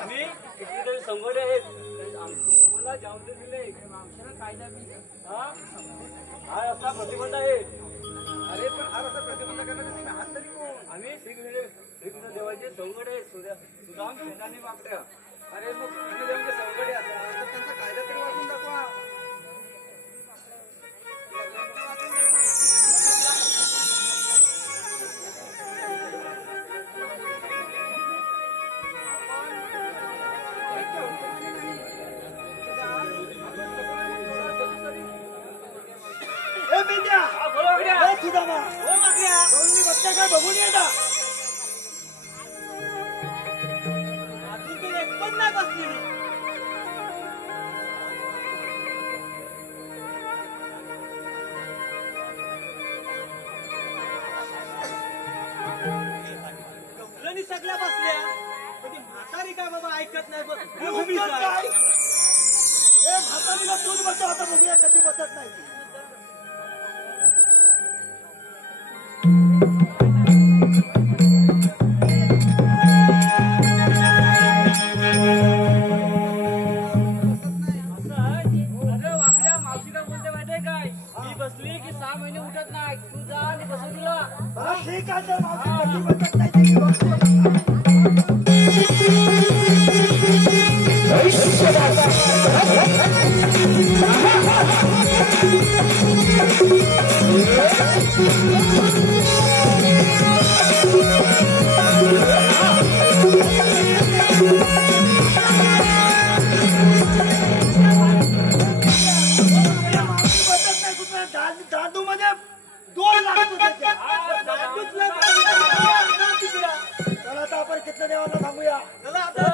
आम्ही किती तरी संघट आहेत आम्हाला जाऊन ते दिले मावशीला कायदा हा रस्ता प्रतिबंध आहे. अरे पण हा रस्ता प्रतिबंध करण्यासाठी तुम्ही आहात तरी कोण? आम्ही श्रीकृष्ण देवाचे संघट आहे सुदाम सेनानी वाकड्या. अरे मग कृष्ण देवाचे संकटे असतात तर त्यांचा कायदा तरी वाचून दाखवा. हे बिंद्या हा बोल वाकड्या. हे सुदामा हो वाकड्या. दोन्ही बच्चा काय बघून येता अजून तर एक पण नाही बसलेली. डोकलांनी सगळ्या बसल्या पण ती म्हातारी काय बाबा ऐकत नाही बघ. हे हुकूम काय हे म्हातारीला तूच बसतो आता बघूया कधी बसत नाही ती. अरे वाकड्या मावशी काय बोलते माहितीये काय मी बसली की 6 महिने उठत नाही तू जा आणि बसव तुला. बरं ठीक आहे तर मावशी कधी बसत नाही ती बसतो. दादू मध्ये 2 लाख रुपये. चला आता आपण कितना देवाला सांगूया चला आता.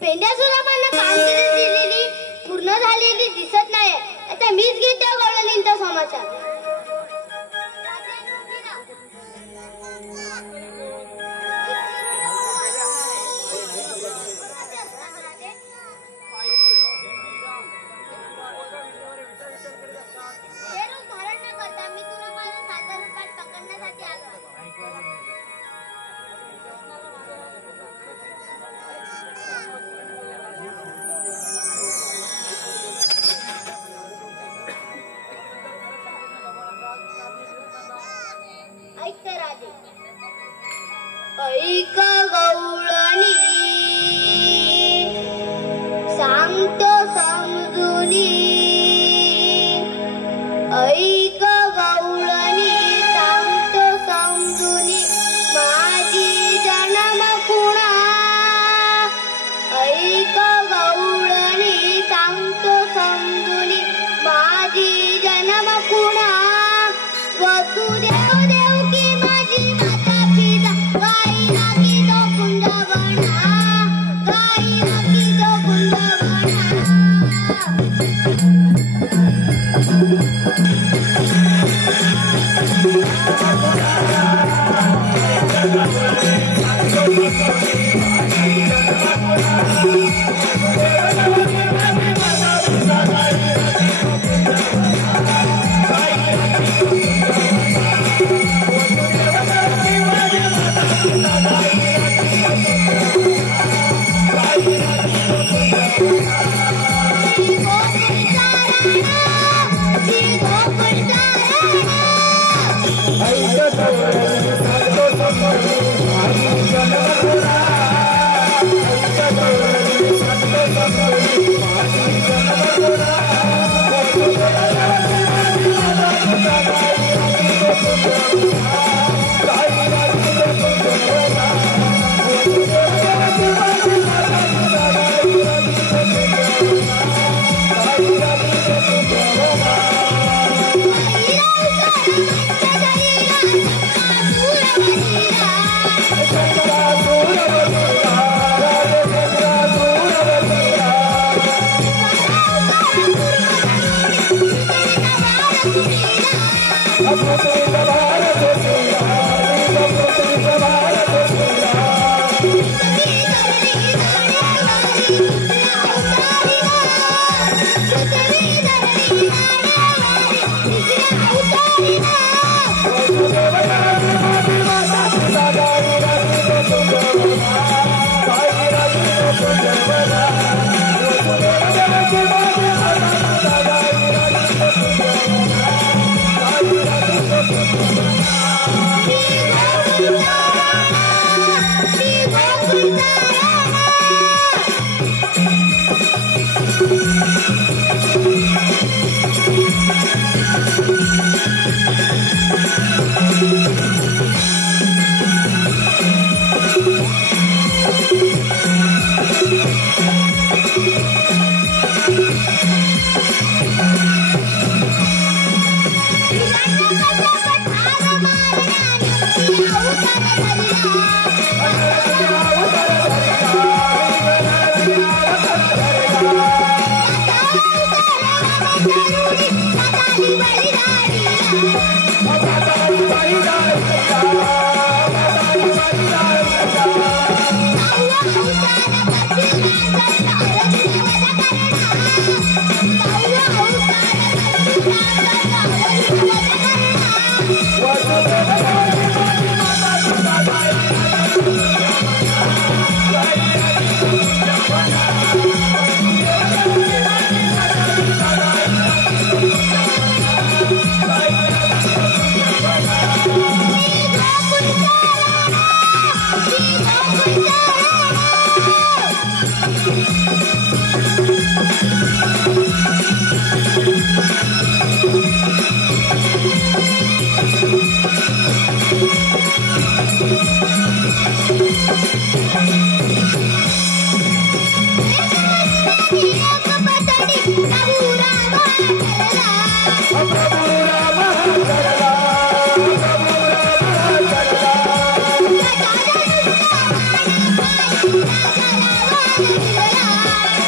पेंड्या सुदामांना कामगिरी दिलेली पूर्ण झालेली दिसत नाही. आता मीच घेते गवळणींचा समाचार. हे रोज धारण न करता मी तुला माझ्या 7,000 रुपयात पकडण्यासाठी आलो.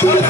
Oh,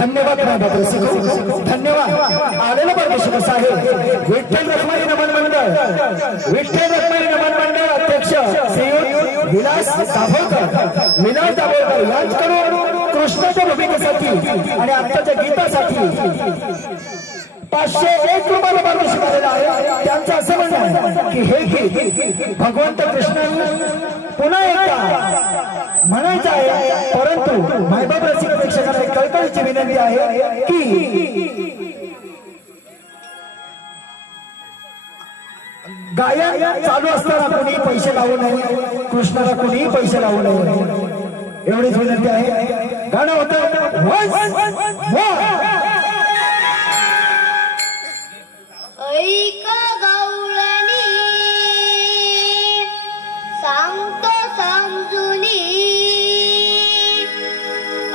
धन्यवाद धन्यवाद आलेलं परमेश्वर साहेब विठ्ठल रखमाई नमन मंडळ अध्यक्ष श्री विलास दाभोळकर यांच्याकडून कृष्णाच्या भूमिकेसाठी आणि आत्ताच्या गीतासाठी 501 रुपयाला परमेश्वर आलेला आहे। त्यांचं असं म्हणणं आहे की हे गीत भगवंत कृष्णांनी पुन्हा एकदा म्हणायचं आहे, परंतु मायबाप रसिक प्रेक्षकांना एक कळकळीची विनंती आहे की गायन चालू असताना कोणी पैसे लावू नये, कृष्णाला कोणीही पैसे लावू नये एवढीच विनंती आहे। गाणं होतं ऐक गवळणी सांगतो समजुनी,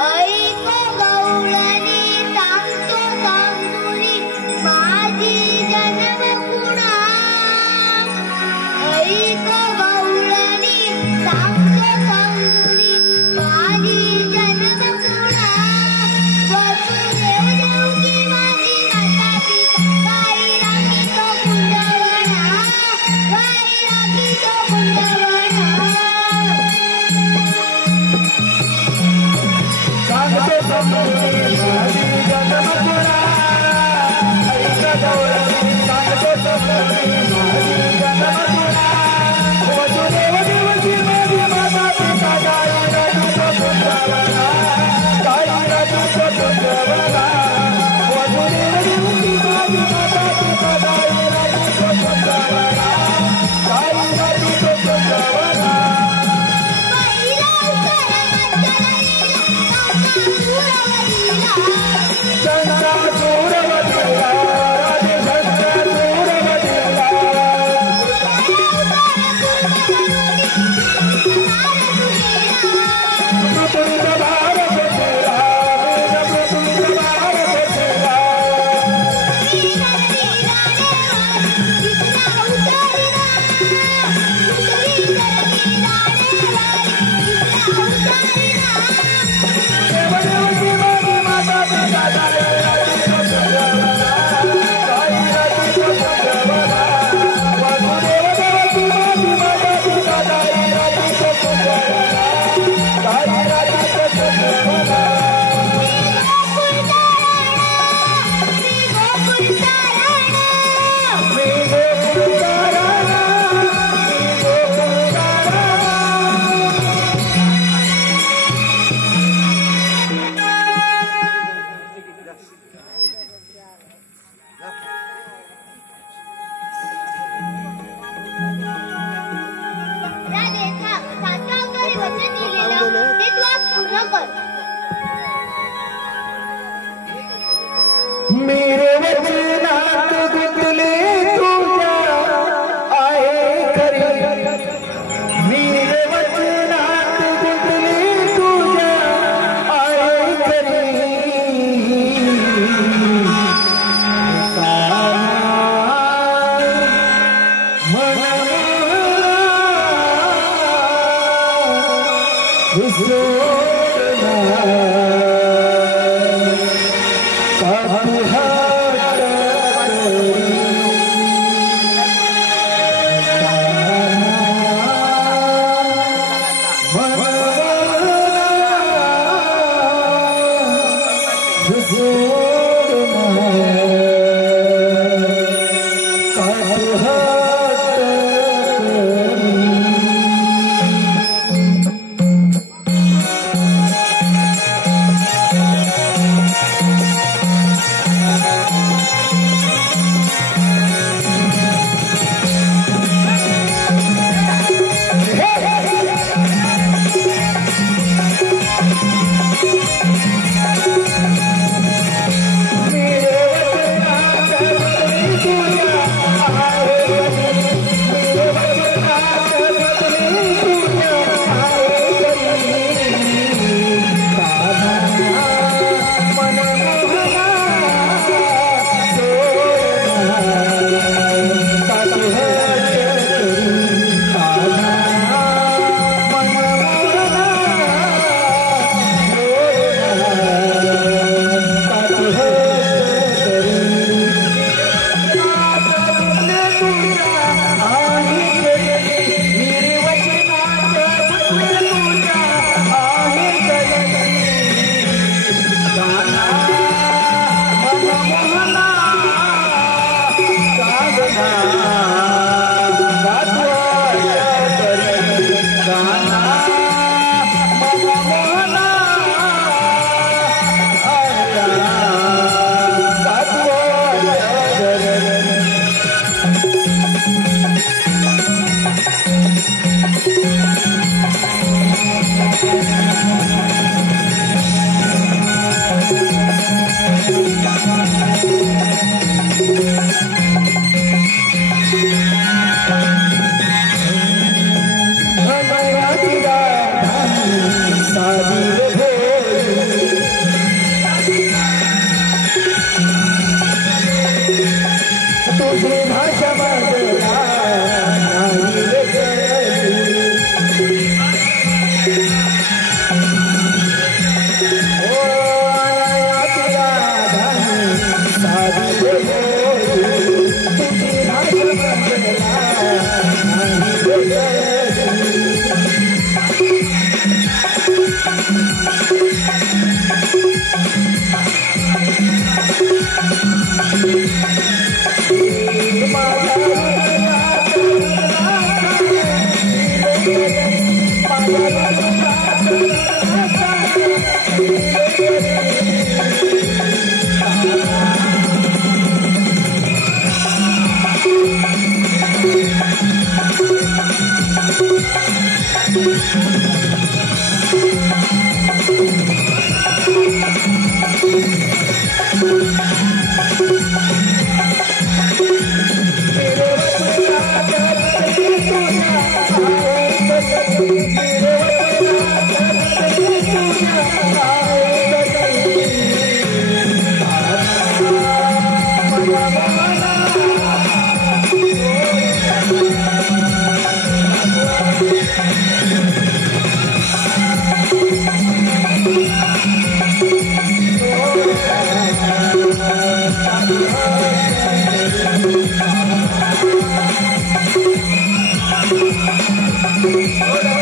ऐक गवळणी सांगतो समजुनी माझी जन्मकुणा, ऐक गवळणी सांगतो समजुनी माझी जन्मकुणा, वसुदेव देवकी माझी माता पिता गाई राखी तो कुंडवणा, गाई राखी तो कुंडवणा, सांगतो समजुनी माझी जन्मकुणा, ऐक गवळणी सांगतो समजुनी माझी जन्मकुणा, वसुदेव देवकी माझी माता पिता गाई राखी तो कुंडवणा, गाई राखी तो कुंडवणा, वसुदेव देवकी माझी माता पिता गाई राखी तो कुंडवणा, गाई राखी तो कुंडवणा। पहिला शंकरासुरवतीला राधे शंकरासुरवतीला पृथ्वीचा भारत सेवा पृथ्वीचा भारत सेवा देवदेवकी माझी माता पिता गाई राखी तो कुंडवणा, गाई राखी तो कुंडवणा, वसुदेव देवकी माझी माता पिता गाई राखी तो कुंडवणा, गाई राखी तो कुंडवणा। मी गोकुळचारणा, मी गोकुळचारणा। राधे सातव्या अवतारी वचन दिलेलं ते तू आज पूर्ण कर। मेरे वचनात गुंतले तुझ्या आहे खरी, मेरे वचनात गुंतले तुझ्या आहे खरी, हो